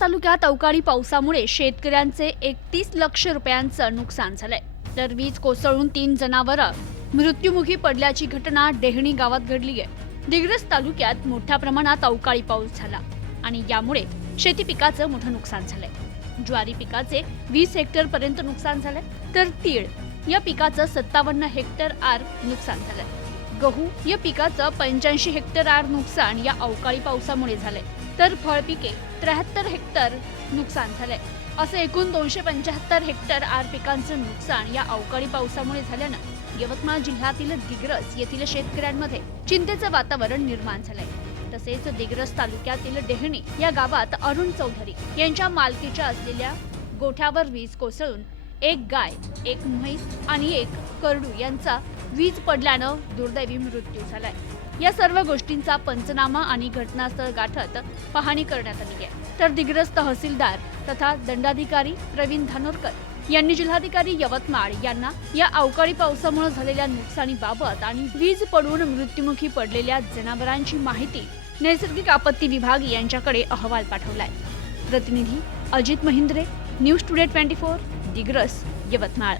तालुक्यात अवकाळी पावसामुळे शेतकऱ्यांचे एकतीस लक्ष रुपयांचं नुकसान झालंय. तर वीज कोसळून तीन जनावरं मृत्युमुखी पडल्याची घटना डेहणी गावात घडली आहे. दिग्रस तालुक्यात मोठ्या प्रमाणात अवकाळी पाऊस झाला आणि यामुळे शेती पिकाचं मोठं नुकसान झालंय. ज्वारी पिकाचे वीस हेक्टर पर्यंत नुकसान झालंय तर तीळ या पिकाचं सत्तावन्न हेक्टर आर नुकसान झालंय. गहू या पिकाचं पंच्याऐंशी हेक्टर आर नुकसान या अवकाळी पावसामुळे झालंय. तर फळपिके त्र्याहत्तर हेक्टर नुकसान झालंय. असं एकूण दोनशे पंच्याहत्तर हेक्टर आर पिकांचं नुकसान या अवकाळी पावसामुळे झाल्यानं यवतमाळ जिल्ह्यातील दिग्रस येथील शेतकऱ्यांमध्ये चिंतेचं वातावरण निर्माण झालंय. तसेच दिग्रस तालुक्यातील डेहणी या गावात अरुण चौधरी यांच्या मालकीच्या असलेल्या गोठ्यावर वीज कोसळून एक गाय एक म्हैस आणि एक करडू यांचा वीज पडल्यानं दुर्दैवी मृत्यू झालाय. या सर्व गोष्टींचा पंचनामा आणि घटनास्थळ गाठत पाहणी करण्यात आली आहे. तर दिग्रस तहसीलदार तथा दंडाधिकारी प्रवीण धानोरकर यांनी जिल्हाधिकारी यवतमाळ यांना या अवकाळी पावसामुळे झालेल्या नुकसानीबाबत आणि वीज पडून मृत्युमुखी पडलेल्या जनावरांची माहिती नैसर्गिक आपत्ती विभाग यांच्याकडे अहवाल पाठवलाय. प्रतिनिधी Ajit Mahindre news today twenty four Digras Yavatmal.